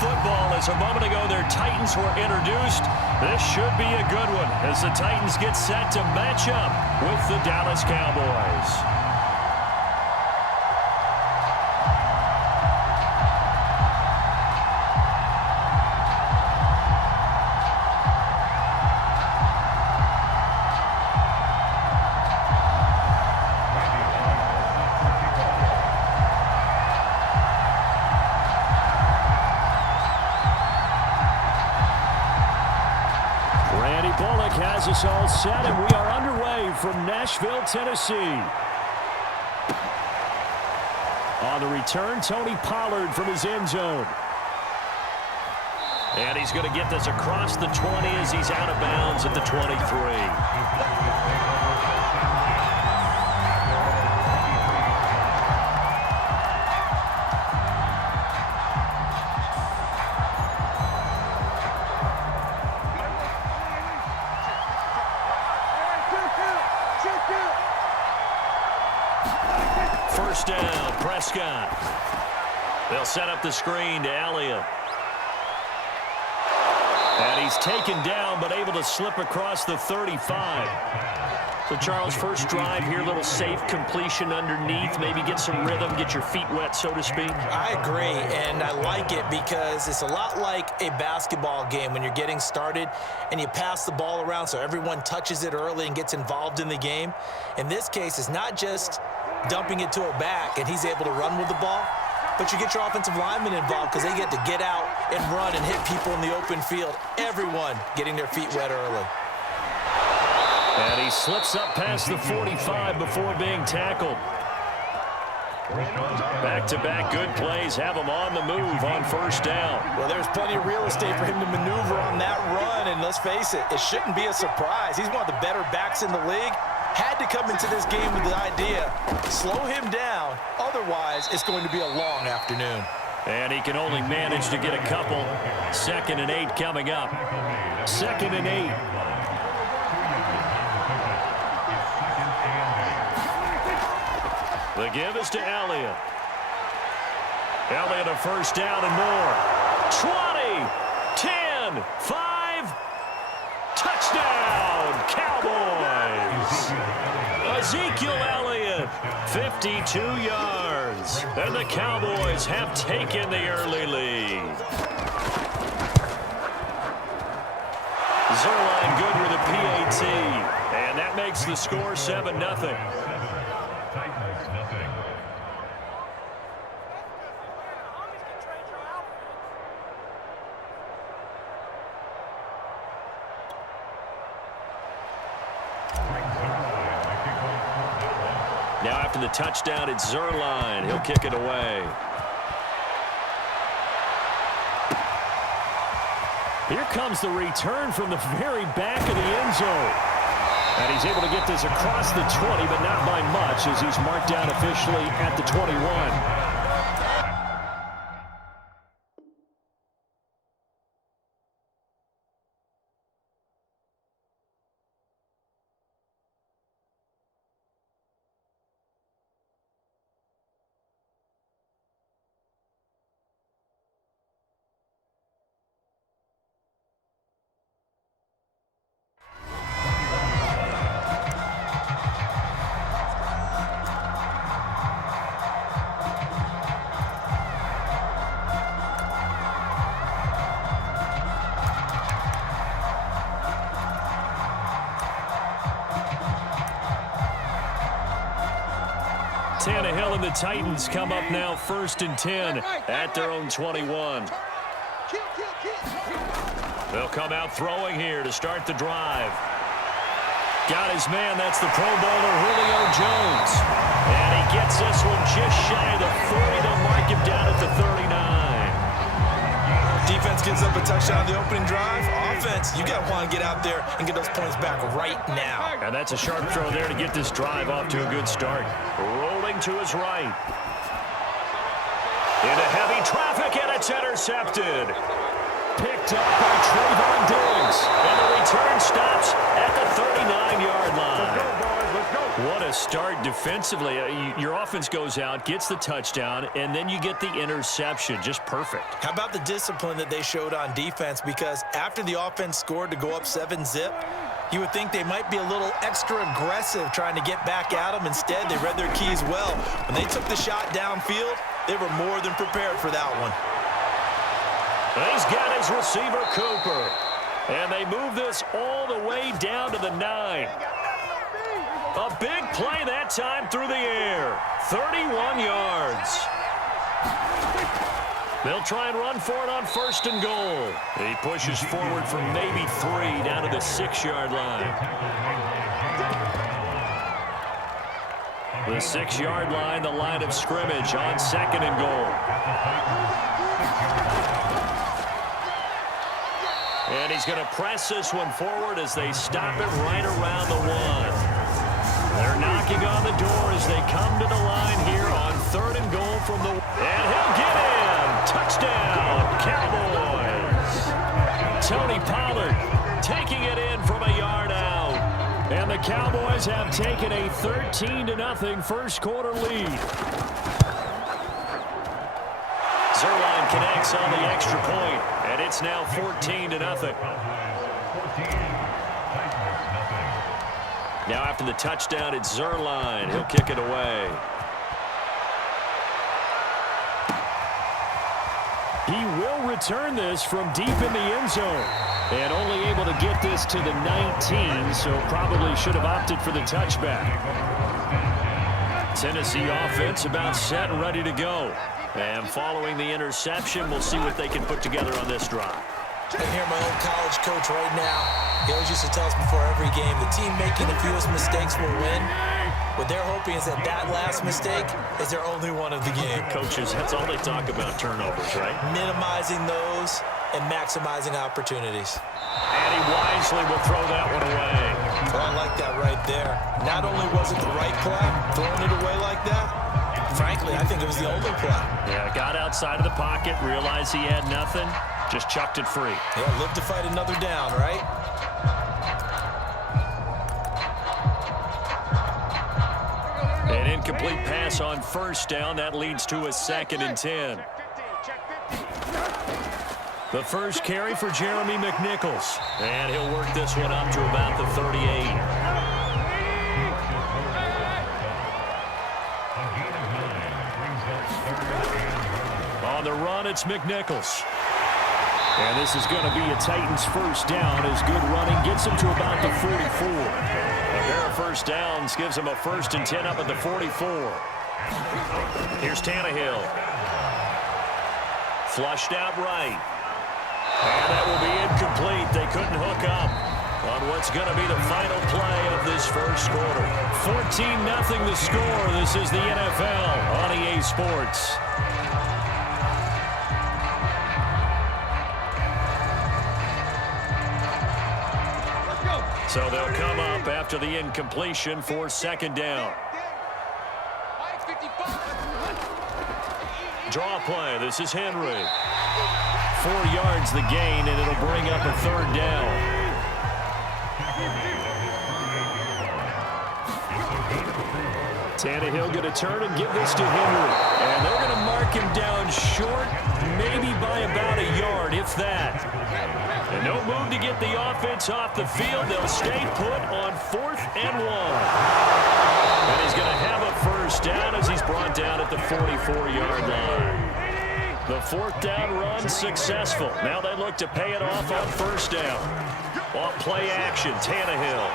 football as a moment ago their Titans were introduced. This should be a good one as the Titans get set to match up with the Dallas Cowboys. Has us all set, and we are underway from Nashville, Tennessee. On the return, Tony Pollard from his end zone. And he's going to get this across the 20 as he's out of bounds at the 23. First down, Prescott. They'll set up the screen to Elliott. And he's taken down, but able to slip across the 35. So, Charles, first drive here, little safe completion underneath. Maybe get some rhythm, get your feet wet, so to speak. I agree, and I like it because it's a lot like a basketball game when you're getting started and you pass the ball around so everyone touches it early and gets involved in the game. In this case, it's not just dumping it to a back and he's able to run with the ball, but you get your offensive linemen involved because they get to get out and run and hit people in the open field. Everyone getting their feet wet early. And he slips up past the 45 before being tackled. Back-to-back good plays have him on the move on first down. Well, there's plenty of real estate for him to maneuver on that run, and let's face it, it shouldn't be a surprise. He's one of the better backs in the league. Had to come into this game with the idea, slow him down, otherwise it's going to be a long afternoon. And he can only manage to get a couple. 2nd and 8 coming up. 2nd and 8. The give is to Elliott. Elliott a first down and more. 20, 10, 5. Touchdown, Cowboys. Ezekiel Elliott, 52 yards. And the Cowboys have taken the early lead. Zerline good with a PAT. And that makes the score 7-0. Now after the touchdown, it's Zerline. He'll kick it away. Here comes the return from the very back of the end zone. And he's able to get this across the 20, but not by much as he's marked down officially at the 21. Tannehill and the Titans come up now 1st and 10 at their own 21. They'll come out throwing here to start the drive. Got his man. That's the Pro Bowler Julio Jones. And he gets this one just shy of the 40. They'll mark him down at the 39. Defense gives up a touchdown on the opening drive. Offense, you got to want to get out there and get those points back right now. And that's a sharp throw there to get this drive off to a good start. Rolling to his right. Into heavy traffic, and it's intercepted. Picked up by Trayvon Diggs. And the return stops at the 39-yard line. What a start defensively. Your offense goes out, gets the touchdown, and then you get the interception. Just perfect. How about the discipline that they showed on defense? Because after the offense scored to go up 7-zip, you would think they might be a little extra aggressive trying to get back at them. Instead, they read their keys well. When they took the shot downfield, they were more than prepared for that one. He's got his receiver, Cooper. And they move this all the way down to the 9. A big play that time through the air. 31 yards. They'll try and run for it on 1st and goal. He pushes forward from maybe 3 down to the 6-yard line. The 6-yard line, the line of scrimmage on 2nd and goal. And he's going to press this one forward as they stop it right around the 1. They're knocking on the door as they come to the line here on 3rd and goal from the... And he'll get in! Touchdown, Cowboys! Tony Pollard taking it in from a yard out. And the Cowboys have taken a 13-0 first quarter lead. Zerline connects on the extra point, and it's now 14-0. Now after the touchdown, it's Zerline. He'll kick it away. He will return this from deep in the end zone. And only able to get this to the 19, so probably should have opted for the touchback. Tennessee offense about set and ready to go. And following the interception, we'll see what they can put together on this drive. I hear my old college coach right now. He always used to tell us before every game, the team making the fewest mistakes will win. What they're hoping is that that last mistake is their only one of the game. Coaches, that's all they talk about, turnovers, right? Minimizing those and maximizing opportunities. And he wisely will throw that one away. Well, I like that right there. Not only was it the right play, throwing it away like that, frankly, I think it was the only play. Yeah, got outside of the pocket, realized he had nothing, just chucked it free. Yeah, live to fight another down, right? An incomplete pass on 1st down. That leads to a 2nd and 10. The first carry for Jeremy McNichols. And he'll work this one up to about the 38. On the run, it's McNichols. And this is going to be a Titans first down as good running gets him to about the 44. A pair of first downs gives him a 1st and 10 up at the 44. Here's Tannehill. Flushed out right. And that will be incomplete. They couldn't hook up on what's going to be the final play of this first quarter. 14-0 the score. This is the NFL on EA Sports. So they'll come up after the incompletion for 2nd down. Draw play. This is Henry. 4 yards the gain, and it'll bring up a 3rd down. Tannehill going to turn and give this to Henry. And they're going to mark him down short, maybe by about a yard, if that. And no move to get the offense off the field. They'll stay put on 4th and 1. And he's going to have a first down as he's brought down at the 44-yard line. The 4th down run successful. Now they look to pay it off on 1st down. On play action, Tannehill.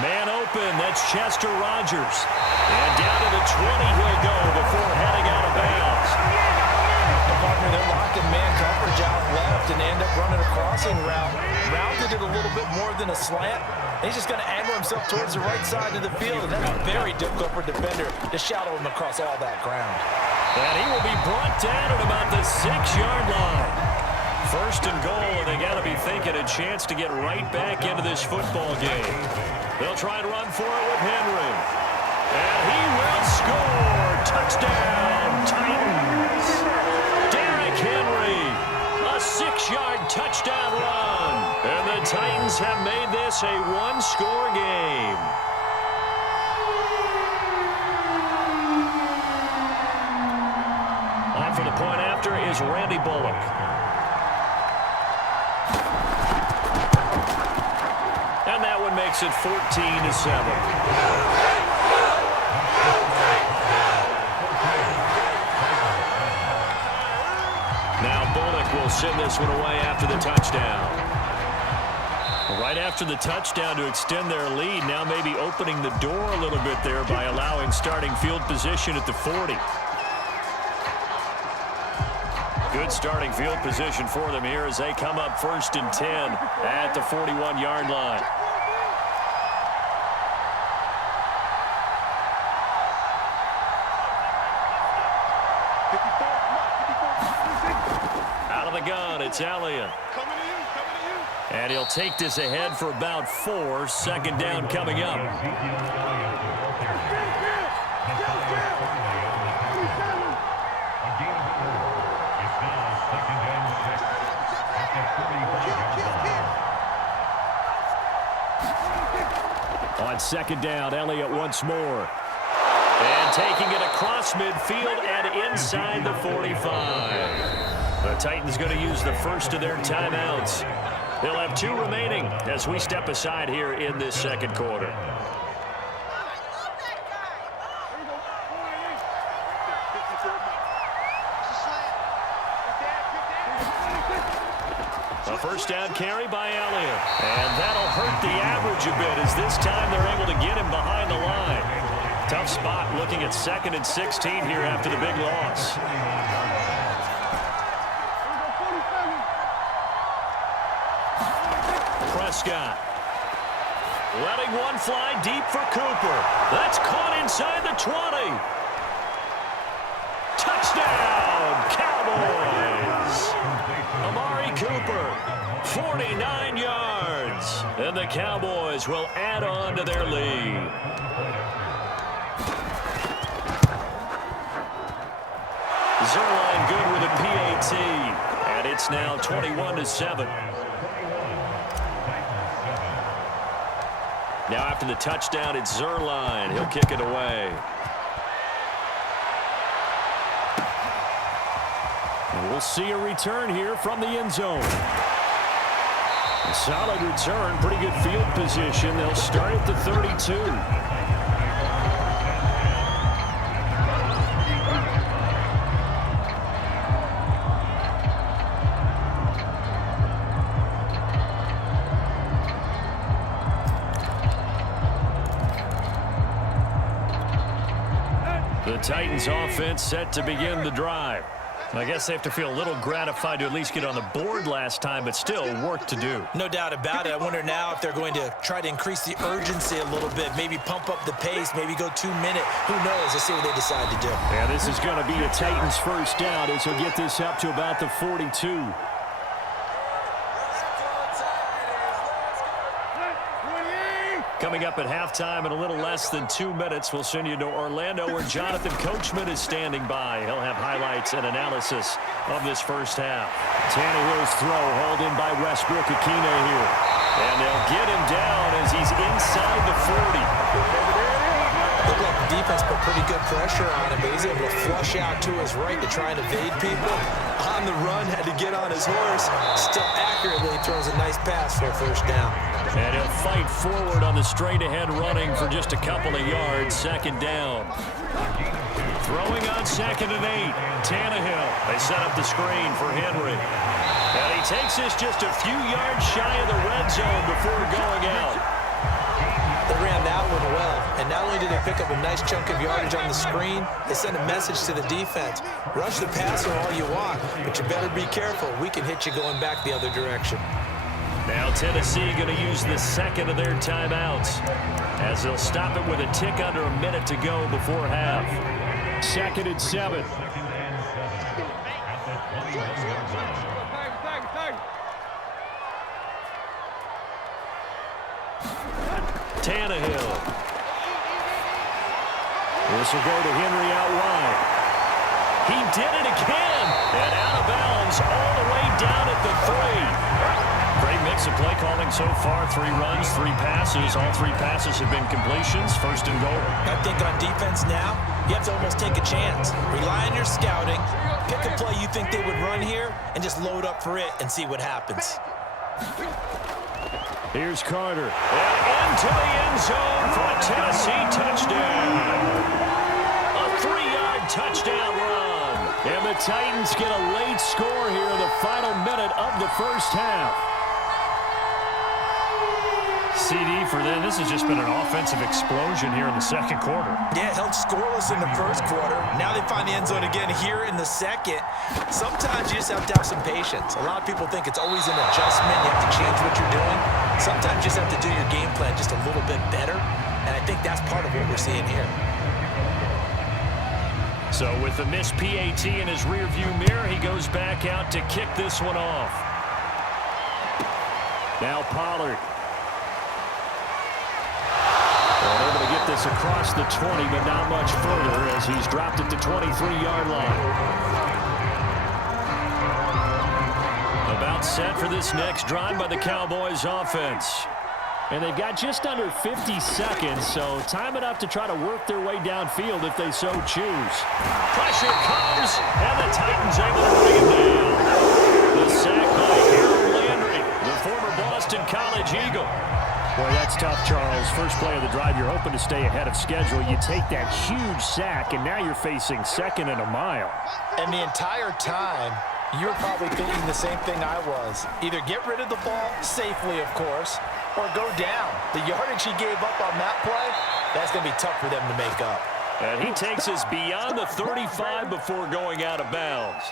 Man open, that's Chester Rogers. And down to the 20 he'll go before heading out of bounds. The partner, they're locked in man coverage out left and end up running a crossing route. Rounded it a little bit more than a slant. He's just going to angle himself towards the right side of the field, and that's very difficult for a defender to shadow him across all that ground. And he will be brought down at about the 6-yard line. 1st and goal, and they got to be thinking a chance to get right back into this football game. They'll try and run for it with Henry. And he will score. Touchdown, Titans. Derrick Henry, a 6-yard touchdown run. And the Titans have made this a 1-score game. here is Randy Bullock. And that one makes it 14-7. Will send this one away after the touchdown. Right after the touchdown to extend their lead, now maybe opening the door a little bit there by allowing starting field position at the 40. Good starting field position for them here as they come up 1st and 10 at the 41-yard line. It's Elliott. And he'll take this ahead for about 4. 2nd down coming up. On 2nd down, Elliott once more. And taking it across midfield and inside the 45. The Titans going to use the first of their timeouts. They'll have 2 remaining as we step aside here in this 2nd quarter. A 1st down carry by Elliott. And that'll hurt the average a bit as this time they're able to get him behind the line. Tough spot looking at 2nd and 16 here after the big loss. Prescott. Letting one fly deep for Cooper. That's caught inside the 20. Touchdown, Cowboys. Amari Cooper, 49 yards. And the Cowboys will add on to their lead. Zerline good with a PAT. And it's now 21-7. Now after the touchdown, it's Zerline. He'll kick it away. And we'll see a return here from the end zone. A solid return, pretty good field position. They'll start at the 32. The Titans offense set to begin the drive. I guess they have to feel a little gratified to at least get on the board last time, but still work to do. No doubt about it. I wonder now if they're going to try to increase the urgency a little bit, maybe pump up the pace, maybe go 2-minute. Who knows? Let's see what they decide to do. Yeah, this is going to be a Titans 1st down as he'll get this up to about the 42. Coming up at halftime in a little less than 2 minutes, we'll send you to Orlando where Jonathan Coachman is standing by. He'll have highlights and analysis of this 1st half. Tannehill's throw hauled in by Westbrook Akina here. And they'll get him down as he's inside the 40. Looked like the defense put pretty good pressure on him, but he's able to flush out to his right to try and evade people. On the run, had to get on his horse. Still accurately throws a nice pass for a 1st down. And he'll fight forward on the straight-ahead running for just a couple of yards. 2nd down. Throwing on 2nd and 8. Tannehill. They set up the screen for Henry. And he takes this just a few yards shy of the red zone before going out. They ran that one well. And not only did they pick up a nice chunk of yardage on the screen, they sent a message to the defense. Rush the passer all you want, but you better be careful. We can hit you going back the other direction. Now Tennessee going to use the 2nd of their timeouts as they'll stop it with a tick under a minute to go before half. 2nd and 7. Tannehill. This will go to Henry out wide. He did it again. And out of bounds all the way down at the 3. Great mix of play calling so far. 3 runs, 3 passes. All 3 passes have been completions. 1st and goal. I think on defense now, You have to almost take a chance. Rely on your scouting, pick a play you think they would run here, and just load up for it and see what happens. Here's Carter. And into the end zone for a Tennessee touchdown. A 3-yard touchdown run. And the Titans get a late score here in the final minute of the first half. CD for them. This has just been an offensive explosion here in the second quarter. Yeah, held scoreless in the first quarter. Now they find the end zone again here in the second. Sometimes you just have to have some patience. A lot of people think it's always an adjustment. You have to change what you're doing. Sometimes you just have to do your game plan just a little bit better. And I think that's part of what we're seeing here. So with the missed PAT in his rearview mirror, he goes back out to kick this one off. Now Pollard. Able to get this across the 20, but not much further as he's dropped it to 23-yard line. About set for this next drive by the Cowboys offense. And they've got just under 50 seconds, so time enough to try to work their way downfield if they so choose. Pressure comes, and the Titans able to bring it down. The sack by Harold Landry, the former Boston College Eagle. Boy, that's tough, Charles. First play of the drive, you're hoping to stay ahead of schedule. You take that huge sack, and now you're facing second and a mile. And the entire time, you're probably thinking the same thing I was. Either get rid of the ball, safely, of course, or go down. The yardage he gave up on that play, that's going to be tough for them to make up. And he takes us beyond the 35 before going out of bounds.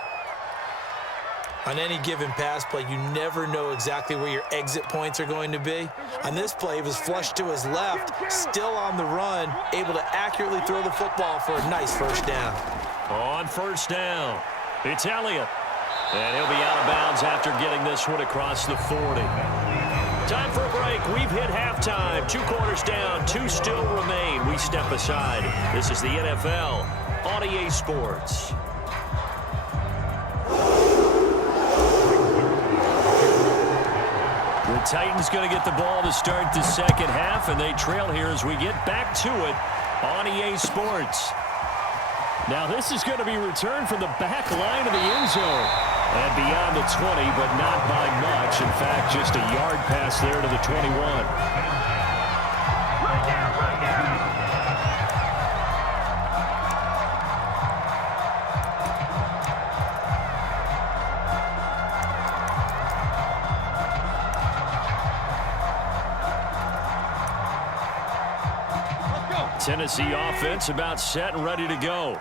On any given pass play, you never know exactly where your exit points are going to be. On this play, he was flushed to his left, still on the run, able to accurately throw the football for a nice first down. On first down, it's Elliott. And he'll be out of bounds after getting this one across the 40. Time for a break. We've hit halftime. 2 quarters down, 2 still remain. We step aside. This is the NFL on EA Sports. The Titans going to get the ball to start the second half, and they trail here as we get back to it on EA Sports. Now this is going to be returned from the back line of the end zone. And beyond the 20, but not by much. In fact, just a yard pass there to the 21. Tennessee offense about set and ready to go.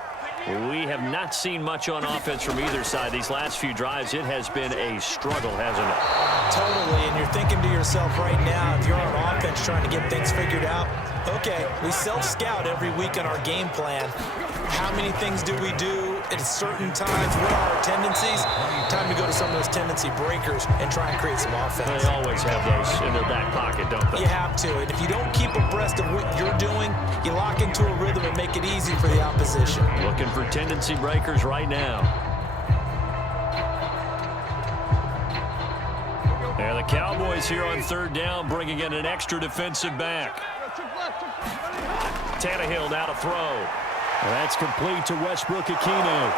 We have not seen much on offense from either side. These last few drives, it has been a struggle, hasn't it? Totally, and you're thinking to yourself right now, if you're on offense trying to get things figured out, okay, we self-scout every week on our game plan. How many things do we do at certain times? What are our tendencies? Time to go to some of those tendency breakers and try and create some offense. They always have those in their back pocket, don't they? You have to, and if you don't keep abreast of what you're doing, you lock into a rhythm and make it easy for the opposition. Looking for tendency breakers right now. And the Cowboys here on third down, bringing in an extra defensive back. Tannehill now to throw. That's complete to Westbrook-Ikhine.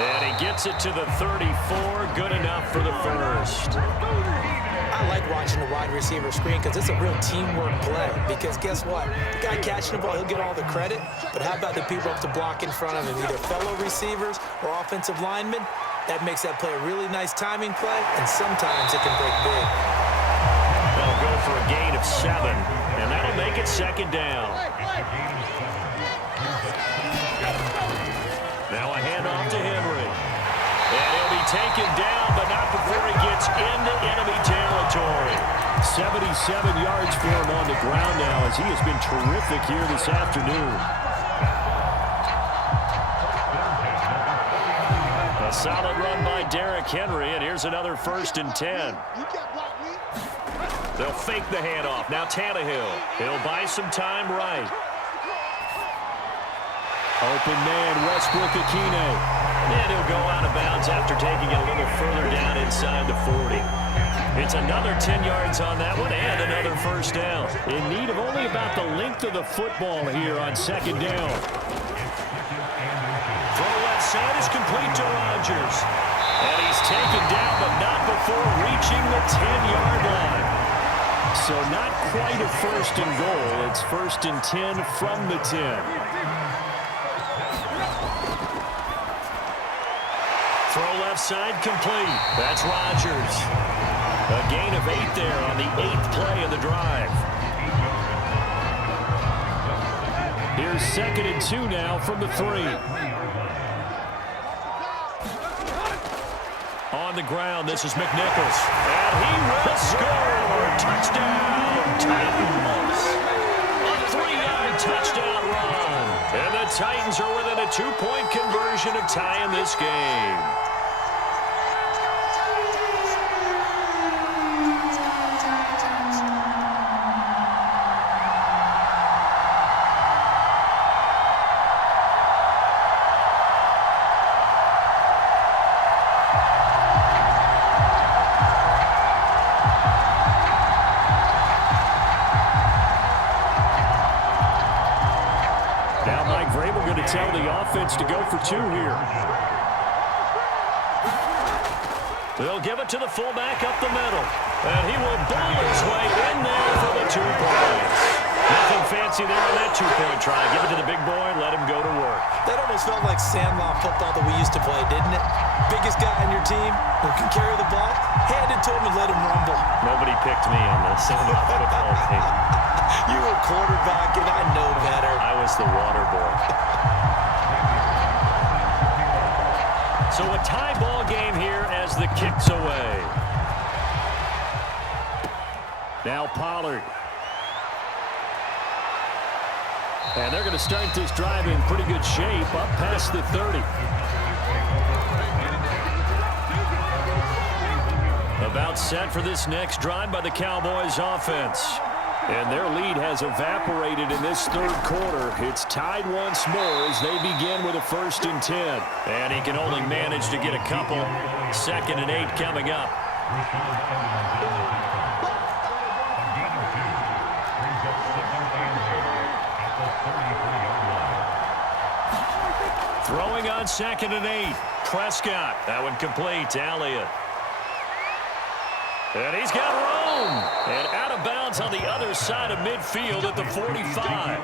And he gets it to the 34. Good enough for the first. I like watching the wide receiver screen because it's a real teamwork play. Because guess what? The guy catching the ball, he'll get all the credit. But how about the people up to block in front of him, either fellow receivers or offensive linemen? That makes that play a really nice timing play, and sometimes it can break big. They'll go for a gain of 7, and that'll make it second down. Now a handoff to Henry. And he'll be taken down, but not before he gets into enemy territory. 77 yards for him on the ground now, as he has been terrific here this afternoon. A solid run by Derrick Henry, and here's another 1st and 10. They'll fake the handoff. Now Tannehill. He'll buy some time right. Open man, Westbrook-Ikhine. And he'll go out of bounds after taking it a little further down inside the 40. It's another 10 yards on that one and another first down. In need of only about the length of the football here on second down. outside is complete to Rodgers. And he's taken down, but not before reaching the 10-yard line. So not quite a first and goal. It's first and 10 from the 10. Throw left side complete. That's Rodgers. A gain of 8 there on the 8th play of the drive. Here's 2nd and 2 now from the 3. On the ground, this is McNichols. And he will score. Touchdown, Titans. A 3-yard touchdown run. And the Titans are within a 2-point conversion of tying this game. Tell the offense to go for 2 here. They'll give it to the fullback up the middle. And he will bowl his way in there for the 2 points. Nothing fancy there on that 2-point try. Give it to the big boy and let him go to work. That almost felt like sandlot football that we used to play, didn't it? Biggest guy on your team who can carry the ball, hand it to him and let him rumble. Nobody picked me on the sandlot football team. You were quarterback, and I know better. I was the water boy. So a tie ball game here as the kick's away. Now Pollard. And they're going to start this drive in pretty good shape up past the 30. About set for this next drive by the Cowboys offense. And their lead has evaporated in this 3rd quarter. It's tied once more as they begin with a 1st and 10. And he can only manage to get a couple. 2nd and 8 coming up. Throwing on 2nd and 8. Prescott. That one complete to Elliott. And he's got room. And out of bounds on the other side of midfield at the 45.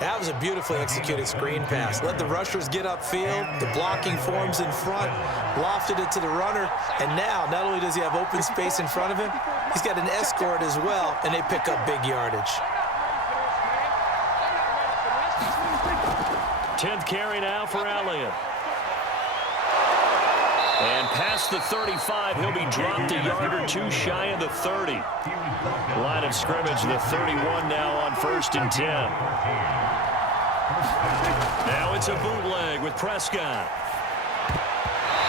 That was a beautifully executed screen pass. Let the rushers get upfield. The blocking forms in front. Lofted it to the runner. And now, not only does he have open space in front of him, he's got an escort as well, and they pick up big yardage. 10th carry now for Elliott. And past the 35, he'll be dropped a yard or 2 shy of the 30. Line of scrimmage, the 31 now on 1st and 10. Now it's a bootleg with Prescott.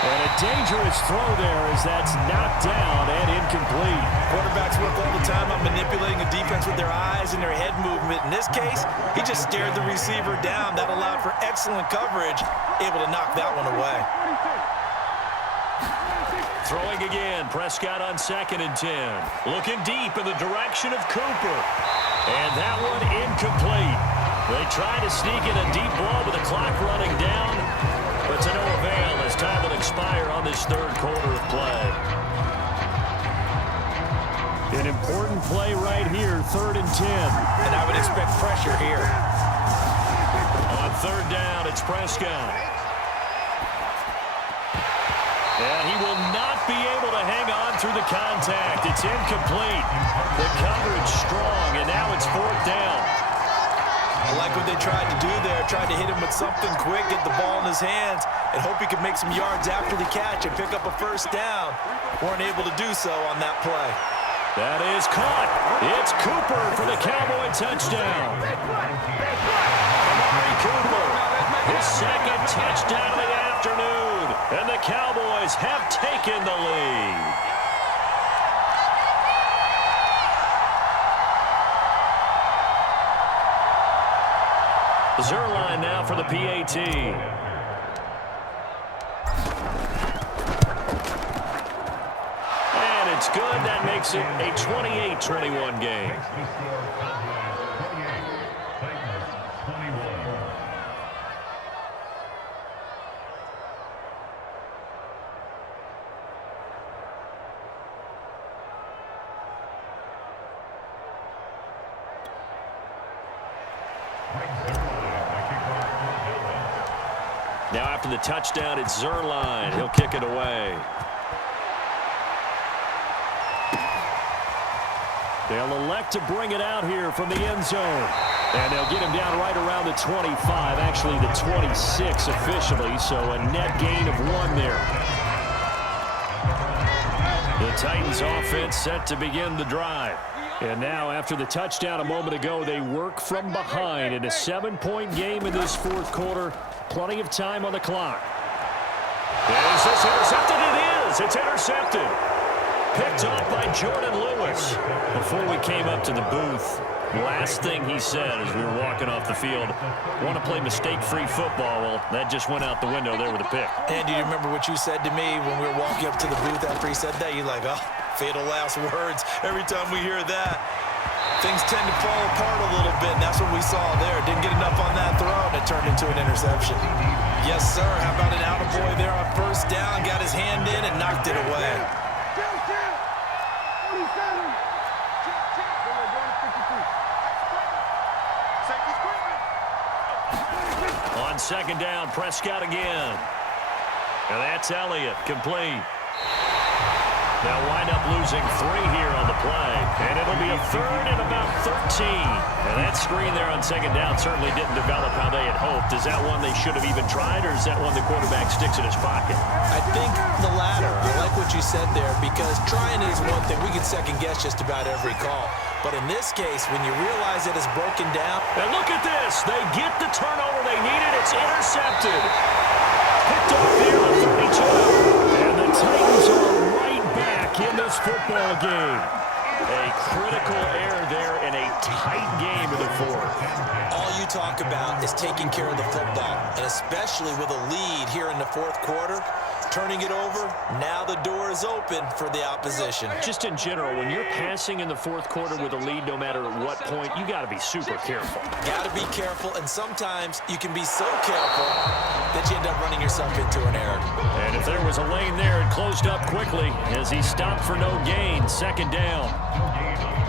And a dangerous throw there as that's knocked down and incomplete. Quarterbacks work all the time on manipulating the defense with their eyes and their head movement. In this case, he just stared the receiver down. That allowed for excellent coverage, able to knock that one away. Throwing again, Prescott on 2nd and 10. Looking deep in the direction of Cooper. And that one incomplete. They try to sneak in a deep ball with the clock running down, but to no avail as time will expire on this 3rd quarter of play. An important play right here, 3rd and 10. And I would expect pressure here. On 3rd down, it's Prescott. And he will not be able to hang on through the contact. It's incomplete. The coverage strong, and now it's 4th down. I like what they tried to do there. Tried to hit him with something quick, get the ball in his hands, and hope he could make some yards after the catch and pick up a 1st down. Weren't able to do so on that play. That is caught. It's Cooper for the Cowboy touchdown. Amari Cooper, his 2nd touchdown of the afternoon. And the Cowboys have taken the lead. Zerline now for the PAT. And it's good. That makes it a 28-21 game. Now after the touchdown, it's Zerline. He'll kick it away. They'll elect to bring it out here from the end zone. And they'll get him down right around the 25, actually the 26 officially, so a net gain of 1 there. The Titans offense set to begin the drive. And now after the touchdown a moment ago, they work from behind in a 7-point game in this fourth quarter. Plenty of time on the clock. Is this intercepted? It is. It's intercepted. Picked off by Jordan Lewis. Before we came up to the booth, last thing he said as we were walking off the field, want to play mistake-free football. Well, that just went out the window there with a pick. And do you remember what you said to me when we were walking up to the booth after he said that? You're like, oh, fatal last words. Every time we hear that, things tend to fall apart a little bit, and that's what we saw there. Didn't get enough on that throw, and it turned into an interception. Yes, sir. How about an attaboy there on first down? Got his hand in and knocked it away. On second down, Prescott again. And that's Elliott, complete. They'll wind up losing 3 here on the play. And it'll be a third and about 13. And that screen there on second down certainly didn't develop how they had hoped. Is that one they should have even tried, or is that one the quarterback sticks in his pocket? I think the latter. I like what you said there, because trying is one thing. We can second-guess just about every call. But in this case, when you realize it is broken down. And look at this. They get the turnover they needed. It's intercepted. Picked off here at 32. And the Titans are right back in this football game. A critical error there in a tight game in the fourth. All you talk about is taking care of the football, and especially with a lead here in the fourth quarter. Turning it over, now the door is open for the opposition. Just in general, when you're passing in the fourth quarter with a lead, no matter at what point, you got to be super careful. Got to be careful, and sometimes you can be so careful that you end up running yourself into an error. And if there was a lane there, it closed up quickly as he stopped for no gain. Second down.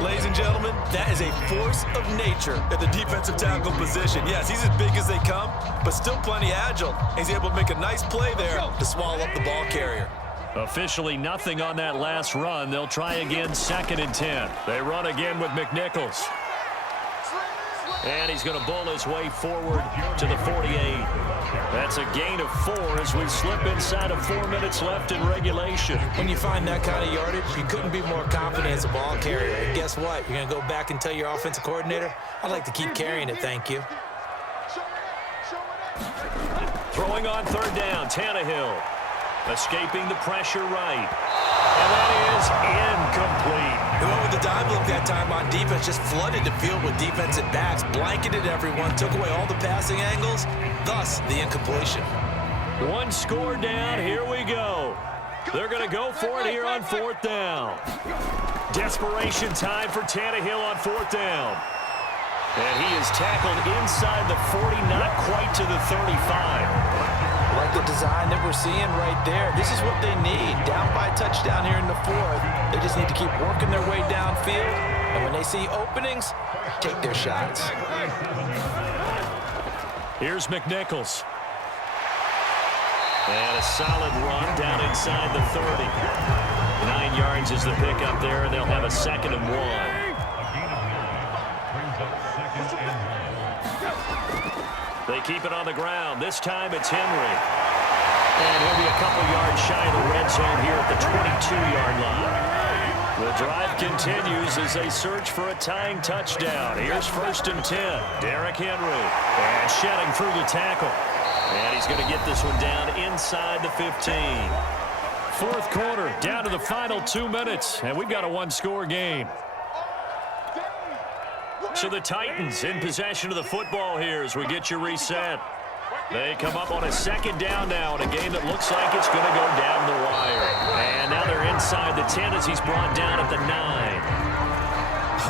Ladies and gentlemen, that is a force of nature at the defensive tackle position. Yes, he's as big as they come, but still plenty agile. He's able to make a nice play there to swallow up the ball carrier. Officially nothing on that last run. They'll try again, second and 10. They run again with McNichols. And he's going to bull his way forward to the 48. That's a gain of 4 as we slip inside of 4 minutes left in regulation. When you find that kind of yardage, you couldn't be more confident as a ball carrier. And guess what? You're going to go back and tell your offensive coordinator, I'd like to keep carrying it, thank you. Throwing on third down, Tannehill. Escaping the pressure right. And that is incomplete. They went with the dime look that time on defense, just flooded the field with defensive backs, blanketed everyone, took away all the passing angles, thus the incompletion. 1 score down, here we go. They're going to go for it here on fourth down. Desperation time for Tannehill on fourth down. And he is tackled inside the 40, not quite to the 35. Like the design that we're seeing right there. This is what they need. Down by a touchdown here in the fourth. They just need to keep working their way downfield. And when they see openings, take their shots. Here's McNichols. And a solid run down inside the 30. 9 yards is the pickup there, and they'll have a 2nd and 1. They keep it on the ground. This time it's Henry. And he'll be a couple yards shy of the red zone here at the 22-yard line. The drive continues as they search for a tying touchdown. Here's 1st and 10. Derrick Henry. And shedding through the tackle. And he's going to get this one down inside the 15. Fourth quarter, down to the final 2 minutes. And we've got a 1-score game. So the Titans in possession of the football here as we get you reset. They come up on a 2nd down now in a game that looks like it's going to go down the wire. And now they're inside the 10 as he's brought down at the 9.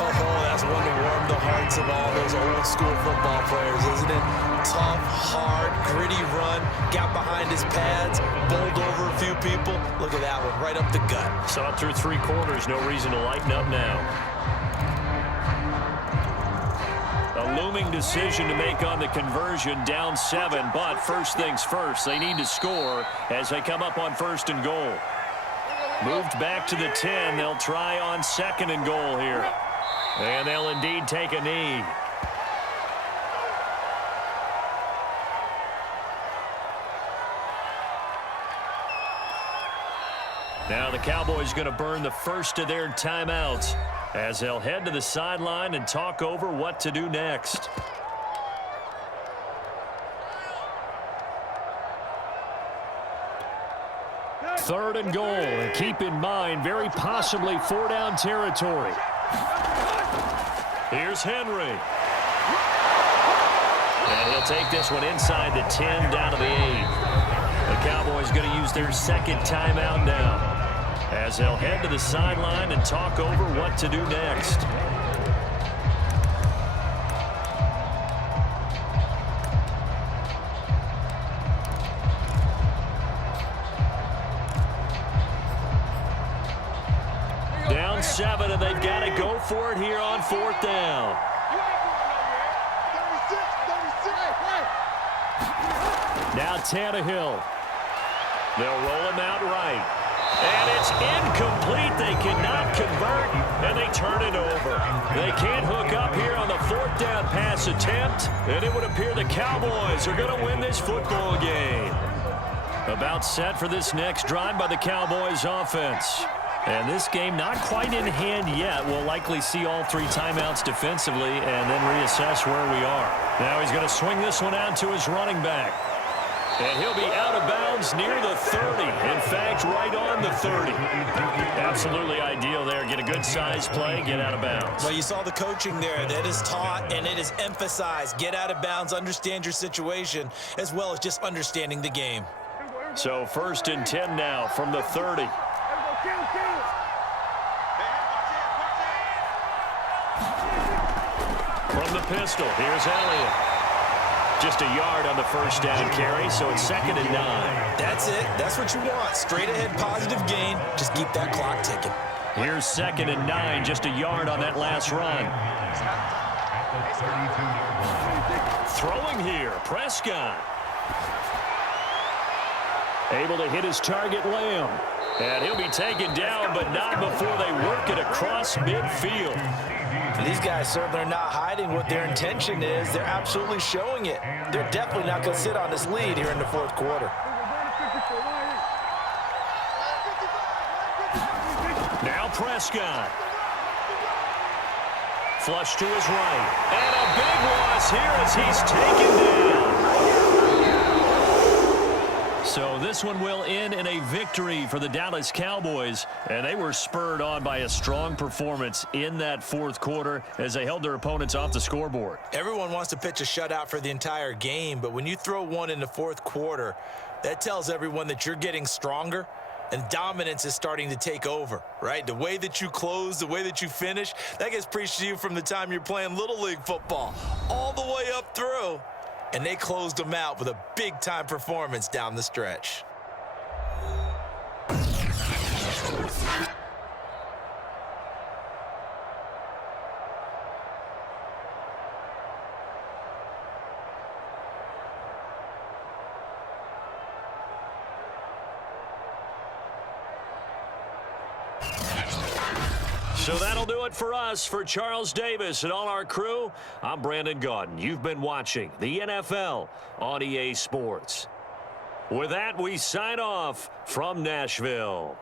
Oh, that's one to warm the hearts of all those old school football players, isn't it? Tough, hard, gritty run, got behind his pads, bowled over a few people. Look at that one, right up the gut. Saw it through 3 quarters, no reason to lighten up now. A looming decision to make on the conversion, down 7. But first things first, they need to score as they come up on 1st and goal. Moved back to the 10. They'll try on 2nd and goal here. And they'll indeed take a knee. Now the Cowboys going to burn the first of their timeouts as they'll head to the sideline and talk over what to do next. Third and goal, and keep in mind, very possibly 4-down territory. Here's Henry. And he'll take this one inside the 10 down to the 8. The Cowboys going to use their 2nd timeout now as they'll head to the sideline and talk over what to do next. Down 7, and they've got to go for it here on 4th down. Now Tannehill. They'll roll him out right. And it's incomplete. They cannot convert, and they turn it over. They can't hook up here on the 4th down pass attempt, and it would appear the Cowboys are going to win this football game. About set for this next drive by the Cowboys offense. And this game not quite in hand yet. We'll likely see all 3 timeouts defensively and then reassess where we are. Now he's going to swing this one out to his running back. And he'll be out of bounds near the 30. In fact, right on the 30. Absolutely ideal there. Get a good size play, get out of bounds. Well, you saw the coaching there. That is taught and it is emphasized. Get out of bounds, understand your situation, as well as just understanding the game. So 1st and 10 now from the 30. From the pistol, here's Elliott. Just a yard on the 1st down carry, so it's 2nd and 9. That's it. That's what you want. Straight ahead positive gain. Just keep that clock ticking. Here's 2nd and 9, just a yard on that last run. Throwing here, Prescott. Able to hit his target, Lamb. And he'll be taken down, but not before they work it across midfield. These guys certainly are not hiding what their intention is. They're absolutely showing it. They're definitely not going to sit on this lead here in the 4th quarter. Now Prescott. Flush to his right. And a big loss here as he's taken down. So this one will end in a victory for the Dallas Cowboys, and they were spurred on by a strong performance in that 4th quarter as they held their opponents off the scoreboard. Everyone wants to pitch a shutout for the entire game, but when you throw one in the 4th quarter, that tells everyone that you're getting stronger and dominance is starting to take over, right? The way that you close, the way that you finish, that gets preached to you from the time you're playing Little League football all the way up through. And they closed them out with a big-time performance down the stretch. So that'll do it for us. For Charles Davis and all our crew, I'm Brandon Gaudin. You've been watching the NFL on EA Sports. With that, we sign off from Nashville.